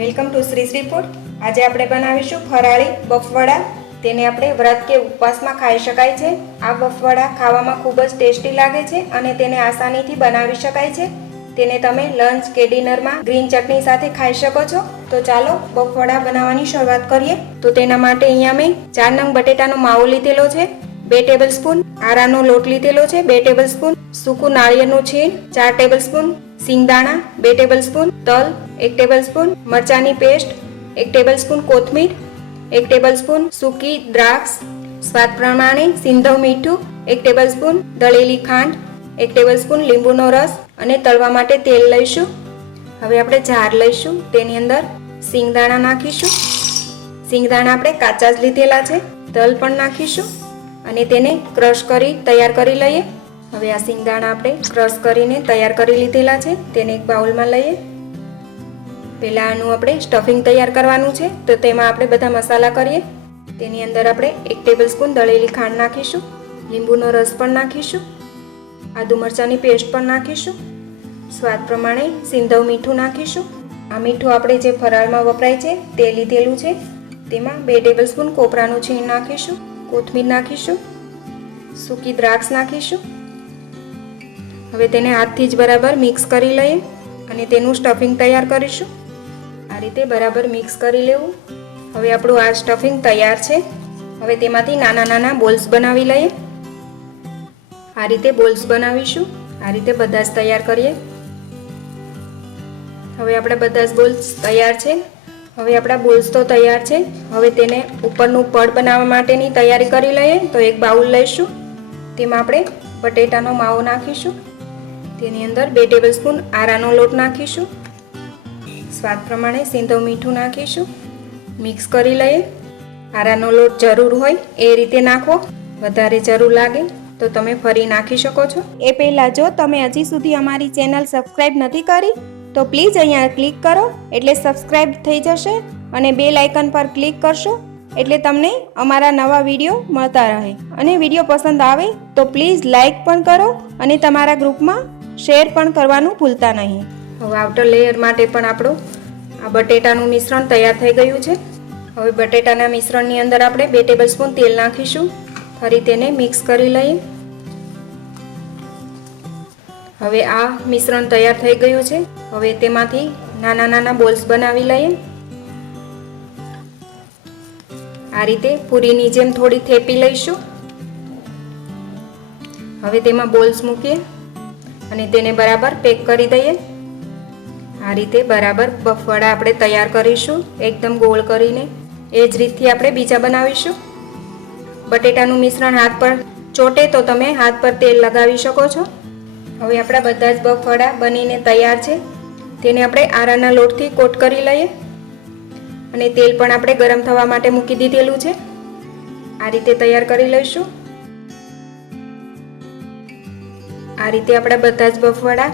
Welcome to Shri Shri food. આજે આપણે બનાવીશું ફરાળી બફવડા। તેને આપણે વ્રત કે ઉપવાસમાં ખાઈ શકાય છે। આ બફવડા ખાવામાં ખૂબ જ ટેસ્ટી લાગે છે અને તેને આસાનીથી બનાવી શકાય છે। તેને તમે લંચ કે ડિનરમાં ગ્રીન ચટણી સાથે ખાઈ શકો છો। તો ચાલો બફવડા બનાવવાની શરૂઆત કરીએ। તો તેના માટે અહીંયા મેં 4 નંગ બટેટાનો માવો લીધેલો છે, 2 ટેબલસ્પૂન આરાનો લોટ લીધેલો છે, 2 ટેબલસ્પૂન સૂકું નાળિયેરનું છીણ, 4 ટેબલસ્પૂન સિંગદાણા, 2 ટેબલસ્પૂન તલ, 1 ટેબલસ્પૂન મરચાની પેસ્ટ, 1 ટેબલસ્પૂન કોથમીર, 1 ટેબલસ્પૂન સૂકી દ્રાક્ષ, સ્વાદ પ્રમાણે સિંધવ મીઠું, 1 ટેબલસ્પૂન દળેલી ખાંડ, 1 ટેબલસ્પૂન લીંબુનો રસ અને તળવા માટે તેલ લઈશું। હવે આપણે જાર લઈશું, તેની અંદર સિંગદાણા નાખીશું। સિંગદાણા આપણે કાચા જ લીધેલા છે। તલ પણ નાખીશું અને તેને ક્રશ કરી તૈયાર કરી લઈએ। હવે આ સિંગદાણા આપણે ક્રશ કરીને તૈયાર કરી લીધેલા છે, તેને એક બાઉલમાં લઈએ। પહેલાં આનું આપણે સ્ટફિંગ તૈયાર કરવાનું છે, તો તેમાં આપણે બધા મસાલા કરીએ। તેની અંદર આપણે 1 ટેબલસ્પૂન દળેલી ખાંડ નાખીશું, લીંબુનો રસ પણ નાખીશું, આદુ મરચાંની પેસ્ટ પણ નાખીશું, સ્વાદ પ્રમાણે સિંધવ મીઠું નાખીશું। આ મીઠું આપણે જે ફરાળમાં વપરાય છે તે લીધેલું છે। તેમાં 2 ટેબલસ્પૂન કોપરાનું છીણ નાખીશું, કોથમીર નાખીશું, સૂકી દ્રાક્ષ નાખીશું। હવે તેને હાથથી જ બરાબર મિક્સ કરી લઈએ અને તેનું સ્ટફિંગ તૈયાર કરીશું। આ રીતે બરાબર મિક્સ કરી લેવું। હવે આપણું આ સ્ટફિંગ તૈયાર છે। હવે તેમાંથી નાના નાના બોલ્સ બનાવી લઈએ। આ રીતે બોલ્સ બનાવીશું। આ રીતે બધા જ તૈયાર કરીએ। હવે આપણા બધા જ બોલ્સ તૈયાર છે। હવે આપણા બોલ્સ તો તૈયાર છે। હવે તેને ઉપરનું પડ બનાવવા માટેની તૈયારી કરી લઈએ। તો એક બાઉલ લઈશું, તેમાં આપણે બટેટાનો માવો નાખીશું। તેની અંદર 2 ટેબલસ્પૂન આરાનો લોટ નાખીશું, સ્વાદ પ્રમાણે સિંધવ મીઠું નાખીશું, મિક્સ કરી લઈએ। આરાનો લોટ જરૂર હોય એ રીતે નાખો, વધારે જરૂર લાગે તો તમે ફરી નાખી શકો છો। એ પહેલાં જો તમે હજી સુધી અમારી ચેનલ સબસ્ક્રાઈબ નથી કરી તો પ્લીઝ અહીંયા ક્લિક કરો એટલે સબસ્ક્રાઈબ થઈ જશે અને બેલ આઇકન પર ક્લિક કરશો એટલે તમને અમારા નવા વિડીયો મળતા રહે। અને વિડીયો પસંદ આવે તો પ્લીઝ લાઈક પણ કરો અને તમારા ગ્રુપમાં શેર પણ કરવાનું ભૂલતા નહીં। હવે આઉટર લેયર માટે પણ આપણું આ બટેટાનું મિશ્રણ તૈયાર થઈ ગયું છે। હવે બટેટાના મિશ્રણની અંદર આપણે 2 ટેબલસ્પૂન તેલ નાખીશું, ફરી તેને મિક્સ કરી લઈએ। હવે આ મિશ્રણ તૈયાર થઈ ગયું છે। હવે તેમાંથી નાના નાના બોલ્સ બનાવી લઈએ। આ રીતે પૂરીની જેમ થોડી થેપી લઈશું। હવે તેમાં બોલ્સ મૂકીએ અને તેને બરાબર પેક કરી દઈએ। આ રીતે બરાબર બફવડા આપણે તૈયાર કરીશું, એકદમ ગોળ કરીને। એ જ રીતથી આપણે બીજા બનાવીશું। બટેટાનું મિશ્રણ હાથ પર ચોટે તો તમે હાથ પર તેલ લગાવી શકો છો। હવે આપણા બધા જ બફવડા બનીને તૈયાર છે। તેને આપણે આરાના લોટથી કોટ કરી લઈએ અને તેલ પણ આપણે ગરમ થવા માટે મૂકી દીધેલું છે। આ રીતે તૈયાર કરી લઈશું। આ રીતે આપણા બધા જ બફવડા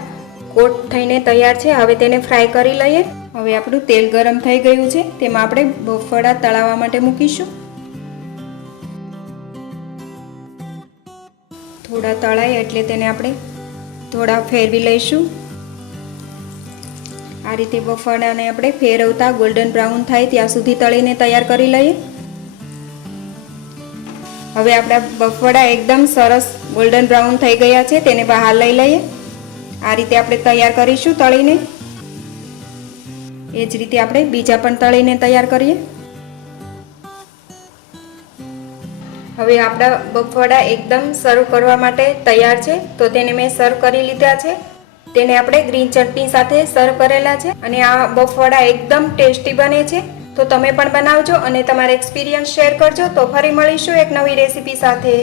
કોટ થઈને તૈયાર છે। હવે તેને ફ્રાય કરી લઈએ। હવે આપણું તેલ ગરમ થઈ ગયું છે, તેમાં આપણે બફવડા તળાવવા માટે મૂકીશું। થોડા તળાય એટલે તેને આપણે થોડા ફેરવી લઈશું। આ રીતે બફવડાને આપણે ફેરવતા ગોલ્ડન બ્રાઉન થાય ત્યાં સુધી તળીને તૈયાર કરી લઈએ। હવે આપણા બફવડા એકદમ સરસ ગોલ્ડન બ્રાઉન થઈ ગયા છે, તેને બહાર લઈ લઈએ। આ રીતે આપણે તૈયાર કરીશું તળીને। એ જ રીતે આપણે બીજા પણ તળીને તૈયાર કરીએ। હવે આપણા બફવડા એકદમ સર્વ કરવા માટે તૈયાર છે, તો તેને મેં સર્વ કરી લીધા છે। તેને આપણે ગ્રીન ચટણી સાથે સર્વ કરેલા છે અને આ બફવડા એકદમ ટેસ્ટી બને છે। તો તમે પણ બનાવજો અને તમારા એક્સપિરિયન્સ શેર કરજો। તો ફરી મળીશું એક નવી રેસીપી સાથે।